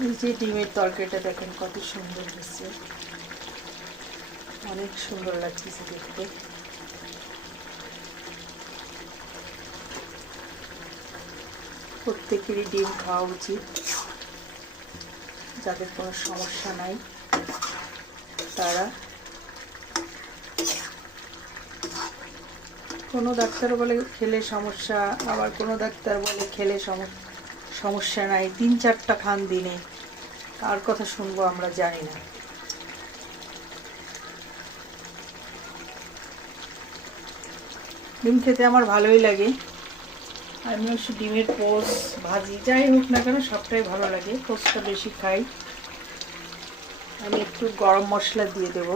এই যে ডিমের তরকারিটা দেখেন কত সুন্দর হয়েছে, অনেক সুন্দর লাগছে দেখতে। প্রত্যেকেরই ডিম খাওয়া উচিত, যাদের কোনো সমস্যা নাই তারা। কোনো ডাক্তার বলে খেলে সমস্যা, আবার কোনো ডাক্তার বলে খেলে সমস্যা নাই, 3-4টা খান দিনে। কার কথা শুনবো আমরা জানি না। ডিম খেতে আমার ভালোই লাগে। আমি অবশ্য ডিমের পোস্ট ভাজি যাই হোক না কেন সবটাই ভালো লাগে, পোস্টটা বেশি খাই। আমি একটু গরম মশলা দিয়ে দেব,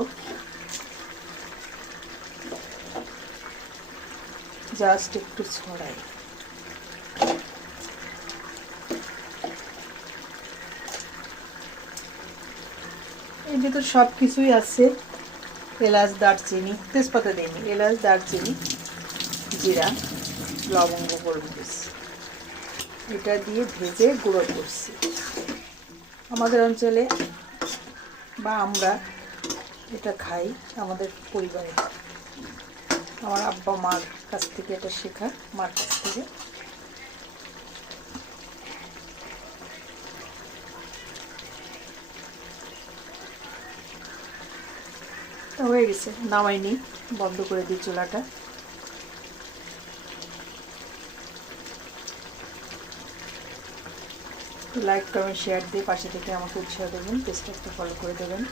জাস্ট একটু ছড়াই। এর ভিতর সব কিছুই আছে, এলাচ, দারচিনি, তেজপাতা দিইনি, এলাচ, দারচিনি, জিরা, লবঙ্গ, গোলমরিচ, এটা দিয়ে ভেজে গুঁড়ো করছি। আমাদের অঞ্চলে বা আমরা এটা খাই আমাদের পরিবারে। আমার আব্বা মার কাছ থেকে এটা শেখা, মার কাছ থেকে। তা হয়ে গেছে, নামাইনি, বন্ধ করে দিই চুলাটা। লাইক, কমেন্ট, শেয়ার দিয়ে পাশে থেকে আমাকে উৎসাহ দেবেন, পেজটা একটু ফলো করে দেবেন।